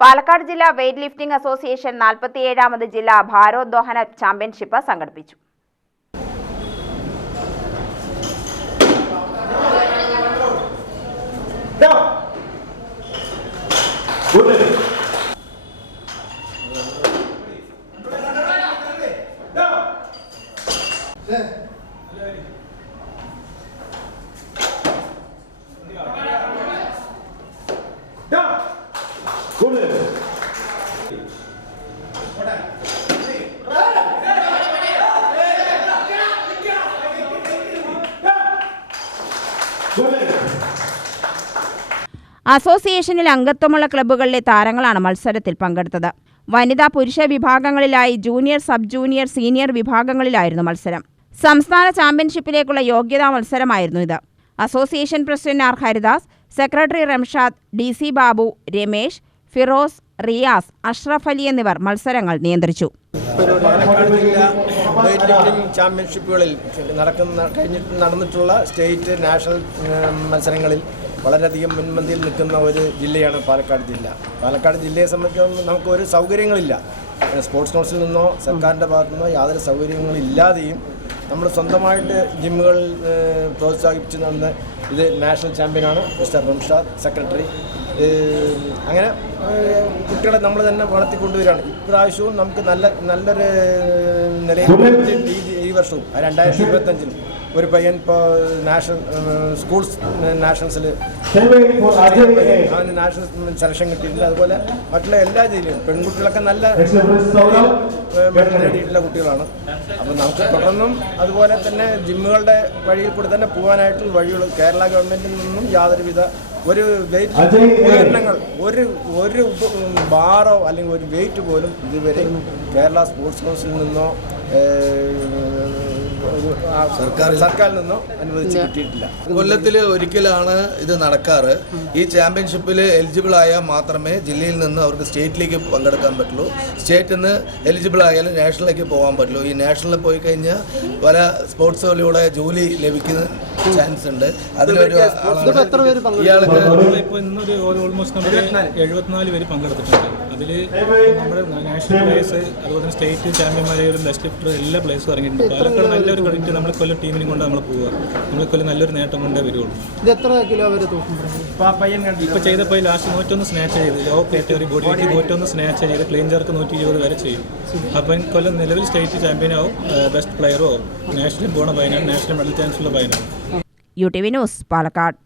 പാലക്കാട് ജില്ലാ weight lifting association നാൽപ്പത്തിയേഴാമത് ജില്ലാ ഭാരോദ്വഹന championship സംഘടിപ്പിച്ചു. Down. അസോസിയേഷനിൽ അംഗത്വമുള്ള ക്ലബ്ബുകളിലെ താരങ്ങളാണ് മത്സരത്തിൽ പങ്കെടുത്തത്. വനിതാ പുരുഷ വിഭാഗങ്ങളിലായി ജൂനിയർ സബ് ജൂനിയർ സീനിയർ വിഭാഗങ്ങളിലായിരുന്നു മത്സരം. സംസ്ഥാന ചാമ്പ്യൻഷിപ്പിലേക്കുള്ള യോഗ്യതാ മത്സരമായിരുന്നു ഇത്. Association president R Haridas secretary Ramshad D C Babu Ramesh Firoz Riyas Ashraf Ali എന്നിവർ മത്സരങ്ങൾ നിയന്ത്രിച്ചു. ചാമ്പ്യൻഷിപ്പുകളിൽ നടക്കുന്ന കഴിഞ്ഞ നടന്നിട്ടുള്ള സ്റ്റേറ്റ് നാഷണൽ മത്സരങ്ങളിൽ വളരെയധികം മുൻപന്തിയിൽ നിൽക്കുന്ന ഒരു ജില്ലയാണ് പാലക്കാട് ജില്ല. പാലക്കാട് ജില്ലയെ സംബന്ധിച്ചിടത്തോളം നമുക്ക് ഒരു സൗകര്യങ്ങളില്ല. സ്പോർട്സ് കൗൺസിലിൽ നിന്നോ സർക്കാരിന്റെ ഭാഗത്തു നിന്നോ യാതൊരു സൗകര്യങ്ങളില്ലാതെയും നമ്മൾ സ്വന്തമായിട്ട് ജിമ്മുകൾ പ്രോത്സാഹിപ്പിച്ച് നടന്ന ഇത് നാഷണൽ ചാമ്പ്യനാണ് മിസ്റ്റർ റംഷാ സെക്രട്ടറി. അങ്ങനെ കുട്ടികളെ നമ്മൾ തന്നെ വളർത്തിക്കൊണ്ടുവരികയാണ്. ഇപ്രാവശ്യവും നമുക്ക് നല്ല നല്ലൊരു നിലയിൽ ഈ ഈ വർഷവും രണ്ടായിരത്തി ഇരുപത്തഞ്ചിൽ ഒരു പയ്യൻ ഇപ്പോൾ നാഷണൽ സ്കൂൾ സ്കൂൾസ് നാഷണൽസിൽ. അവന് നാഷണൽ സെലക്ഷൻ കിട്ടിയിട്ടില്ല അതുപോലെ മറ്റുള്ള എല്ലാ ജില്ലയിലും പെൺകുട്ടികളൊക്കെ നല്ല. മെഡൽ നേടിയിട്ടുള്ള കുട്ടികളാണ് അപ്പോൾ നമുക്ക് തുടർന്നും അതുപോലെ തന്നെ ജിമ്മുകളുടെ വഴിയിൽ കൂടി തന്നെ പോകാനായിട്ട് വഴികൾ കേരള ഗവൺമെന്റിൽ നിന്നും യാതൊരുവിധ ഒരു വെയിറ്റ് ഉപകരണങ്ങൾ ഒരു ഒരു ബാറോ അല്ലെങ്കിൽ ഒരു വെയിറ്റ് പോലും ഇതുവരെ കേരള സ്പോർട്സ് കൗൺസിലിൽ നിന്നോ സർക്കാരിൽ നിന്നോ അനുവദിച്ച് കിട്ടിയിട്ടില്ല. കൊല്ലത്തിൽ ഒരിക്കലാണ് ഇത് നടക്കാറ്. ഈ ചാമ്പ്യൻഷിപ്പിൽ എലിജിബിൾ ആയാൽ മാത്രമേ ജില്ലയിൽ നിന്ന് അവർക്ക് സ്റ്റേറ്റിലേക്ക് പങ്കെടുക്കാൻ പറ്റുള്ളൂ. സ്റ്റേറ്റിൽ നിന്ന് എലിജിബിൾ ആയാലും നാഷണലിലേക്ക് പോകാൻ പറ്റുള്ളൂ. ഈ നാഷണലിൽ പോയി കഴിഞ്ഞാൽ പല സ്പോർട്സുകളിലൂടെ ജോലി ലഭിക്കുന്ന ചാൻസ് ഉണ്ട്. അതിലൊരു ഇയാൾക്ക് ഇപ്പോൾ ഇന്നൊരു ഓൾമോസ്റ്റ് എഴുപത്തിനാല്. പേര് പങ്കെടുത്തിട്ടുണ്ട്. അതിൽ നമ്മുടെ നാഷണൽ പ്ലേസ് അതുപോലെ തന്നെ സ്റ്റേറ്റ് ചാമ്പ്യന്മാരെയും ബെസ്റ്റ് ലിഫ്റ്റർ എല്ലാ പ്ലേസും ഇറങ്ങിയിട്ടുണ്ട്. പാലക്കാട് നല്ലൊരു ക്രെഡിറ്റ് നമ്മൾ കൊല്ലം ടീമിനും കൊണ്ട് നമ്മൾ പോവുക. നമ്മൾ കൊല്ലം നല്ലൊരു നേട്ടം കൊണ്ടേ വരുള്ളൂ ഇത് എത്ര കിലോ വരെ തൂക്കം ഇപ്പോൾ ചെയ്തപ്പോൾ ലാസ്റ്റ് നൂറ്റൊന്ന് സ്നാച്ച് ചെയ്ത്. ലോ കാറ്റഗറി ബോഡിക്ക് നൂറ്റൊന്ന് സ്നാച്ച് ചെയ്ത് ക്ലീൻ ചേർക്ക് നൂറ്റി ഇരുപത് വരെ ചെയ്യും. അപ്പം കൊല്ലം നിലവിൽ സ്റ്റേറ്റ് ചാമ്പ്യനാവും ബെസ്റ്റ് പ്ലെയറും ആവും. നാഷണൽ പോണ പയ്യനാണ്. നാഷണൽ മെഡൽ ചാൻസ് ഉള്ള പയ്യനാണ്. U T V news Palakkad.